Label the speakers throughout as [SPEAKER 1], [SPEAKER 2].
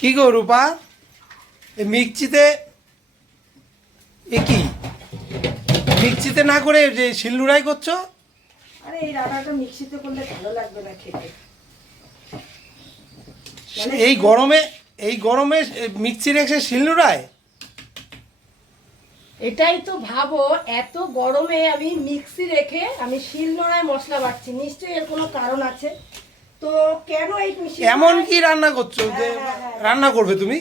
[SPEAKER 1] কি গো রূপা? মিক্সিতে এ কি? মিক্সিতে না করে যে শিলনোড়াই করছ?
[SPEAKER 2] আরে এই রান্নাটা মিক্সিতে করলে ভালো লাগবে না খেতে।
[SPEAKER 1] এই গরমে এই গরমে মিক্সি রেখে শিলনোড়ায়
[SPEAKER 2] এটাই তো ভাবো এত গরমে আমি মিক্সি রেখে আমি শিলনোড়ায় মশলা বাটছি। নিশ্চয়ই এর কোনো কারণ আছে? তো কেন এই
[SPEAKER 1] এমন কি রান্না করছ? যে
[SPEAKER 2] হ্যাঁ, হ্যাঁ, হ্যাঁ।
[SPEAKER 1] রান্না করবে তুমি?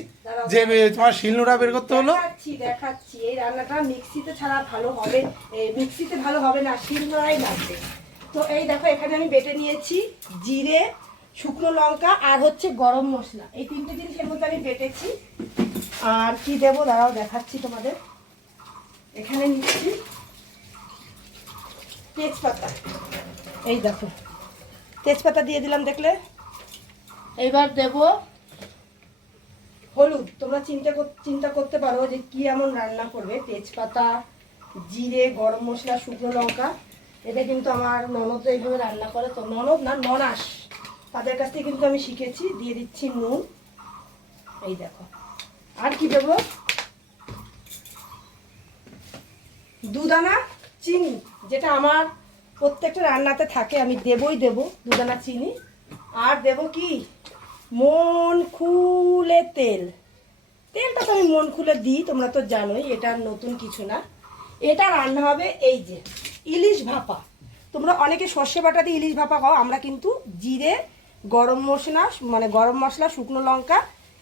[SPEAKER 1] যে তোমার শিলনোড়া বের করতে হলো?
[SPEAKER 2] দেখাচ্ছি দেখাচ্ছি। এই রান্নাটা মিক্সিতে ছাড়া ভালো হবে এই মিক্সিতে ভালো হবে না শিলনোড়াই লাগবে। তো এই দেখো এখানে আমি বেটে নিয়েছি জিরে শুকনো লঙ্কা আর হচ্ছে গরম মশলা। এই তিনটে জিনিসের মধ্যে আমি বেটেছি। আর কি দেবো? দাঁড়াও দেখাচ্ছি তোমাদের। এখানে নিচ্ছি তেজপাতা। এই দেখো। তেজপাতা দিয়ে দিলাম দেখলে। এইবার দেবো। হলুদ তোমরা চিন্তা কর- চিন্তা করতে পারো যে কি এমন রান্না করবে। তেজপাতা জিরে গরম মশলা শুকনো লঙ্কা। এটা কিন্তু আমার ননদ এইভাবে রান্না করে। তো ননদ না ননাস তাদের কাছ থেকে কিন্তু আমি শিখেছি। দিয়ে দিচ্ছি নুন। এই দেখো। আর কি দেবো? দুদানা চিনি যেটা আমার প্রত্যেকটা রান্নাতে থাকে, আমি দেবই দেবো দুদানা চিনি। আর দেবো কি? মন খুলে তেল। তেলটা তো আমি মন খুলে দিই, তোমরা তো জানোই, এটা নতুন কিছু না। এটা রান্না হবে এই যে, ইলিশ ভাপা। তোমরা অনেকে সর্ষে বাটা দিয়ে ইলিশ ভাপা খাও, আমরা কিন্তু জিরে, গরম মশলা মানে গরম মশলা, শুকনো লঙ্কা,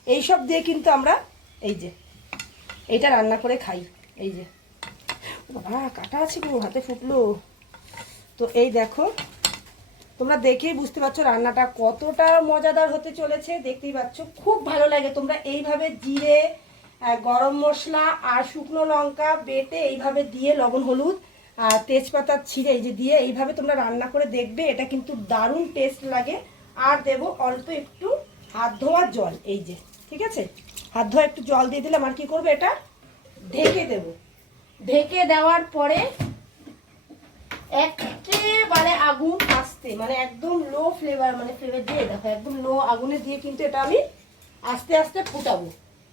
[SPEAKER 2] এইসব দিয়ে কিন্তু আমরা এই যে এইটা রান্না করে খাই, এই যে। বাবা কাটা আছে গো হাতে ফুটলো। তো এই দেখো, তোমরা দেখেই বুঝতে পারছ রান্নাটা কতটা মজাদার হতে চলেছে, দেখতেই পাচ্ছ। খুব ভালো লাগে তোমরা এইভাবে জিরে গরম মশলা আর শুকনো লঙ্কা বেটে এইভাবে দিয়ে লবণ, হলুদ আর তেজপাতা ছিঁড়ে এই যে দিয়ে এইভাবে তোমরা রান্না করে দেখবে, এটা কিন্তু দারুণ টেস্ট লাগে। আর দেব অল্প একটু হাত ধোয়ার জল, এই যে, ঠিক আছে? হাত ধোয়া একটু জল দিয়ে দিলাম, আর কি করব এটা? ঢেকে দেব। ঢেকে দেওয়ার পরে একেবারে আগুন আস্তে মানে একদম লো ফ্লেভার মানে ফ্লেভার দিয়ে, দেখো, একদম লো আগুনে দিয়ে কিন্তু এটা আমি আস্তে আস্তে ফুটাবো।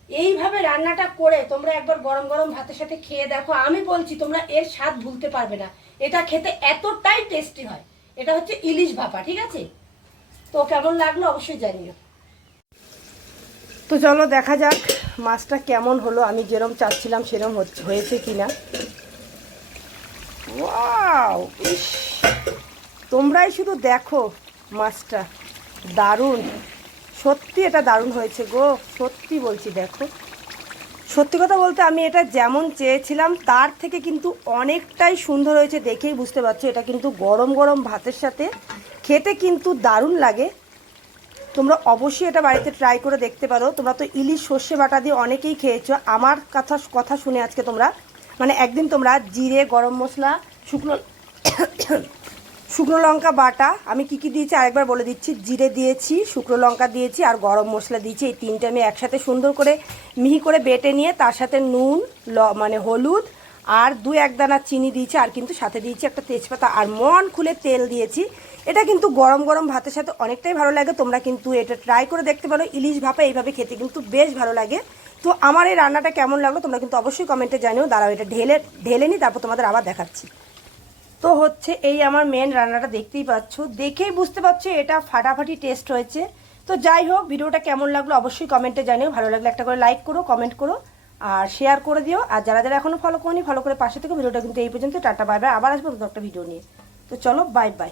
[SPEAKER 2] এইভাবে রান্নাটা করে তোমরা একবার গরম গরম ভাতের সাথে খেয়ে দেখো, আমি বলছি তোমরা এর স্বাদ ভুলতে পারবে না। এটা খেতে এতটাই টেস্টি হয়। এটা হচ্ছে ইলিশ ভাপা, ঠিক আছে? তো কেমন লাগল অবশ্যই জানিও। তো চলো দেখা যাক মাছটা কেমন হলো, আমি যেরম চাচ্ছিলাম সেরম হয়েছে কিনা। ওয়াও তোমরাই শুধু দেখো, মাছটা। দারুণ। সত্যি এটা দারুণ হয়েছে গো, সত্যি বলছি দেখো। সত্যি কথা বলতে আমি এটা যেমন চেয়েছিলাম, তার থেকে কিন্তু অনেকটাই সুন্দর হয়েছে দেখেই বুঝতে পারছ, এটা কিন্তু গরম গরম ভাতের সাথে। খেতে কিন্তু দারুণ লাগে। তোমরা অবশ্যই এটা বাড়িতে ট্রাই করে দেখতে পারো। তোমরা তো ইলিশ সর্ষে বাটা দিয়ে অনেকেই খেয়েছো। আমার কথা কথা শুনে আজকে তোমরা মানে একদিন তোমরা জিরে, গরম মশলা, শুকনো শুকনো লঙ্কা বাটা, আমি কি কি দিয়েছি আরেকবার বলে দিচ্ছি। জিরে দিয়েছি, শুকনো লঙ্কা দিয়েছি আর গরম মশলা দিয়েছি। এই তিনটে আমি একসাথে সুন্দর করে মিহি করে বেটে নিয়ে তার সাথে নুন, ল মানে হলুদ আর দু এক দানা চিনি দিয়েছি আর কিন্তু সাথে দিয়েছি একটা তেজপাতা আর মন খুলে তেল দিয়েছি। এটা কিন্তু গরম গরম ভাতের সাথে অনেকটাই ভালো লাগে। তোমরা কিন্তু এটা ট্রাই করে দেখতে পারো। ইলিশ ভাপা এইভাবে খেতে কিন্তু বেশ ভালো লাগে। তো আমার এই রান্নাটা কেমন লাগল তোমরা কিন্তু অবশ্যই কমেন্টে জানিও। দাঁড়াও, এটা ঢেলে ঢেলে নিই তারপর তোমাদের আবার দেখাচ্ছি। তো হচ্ছে এই আমার মেন রান্নাটা দেখতেই পাচ্ছ। দেখেই বুঝতে পারছ এটা ফাটাফাটি টেস্ট হয়েছে। তো যাই হোক, ভিডিওটা কেমন লাগল অবশ্যই কমেন্টে জানিও। ভালো লাগলে একটা করে লাইক করো কমেন্ট করো, আর শেয়ার করে দিও। আর যারা যারা এখনও ফলো করনি ফলো করে পাশে থেকে। ভিডিওটা কিন্তু এই পর্যন্ত। টাটা বাই বাই আবার আসব একটা ভিডিও নিয়ে। তো চলো বাই বাই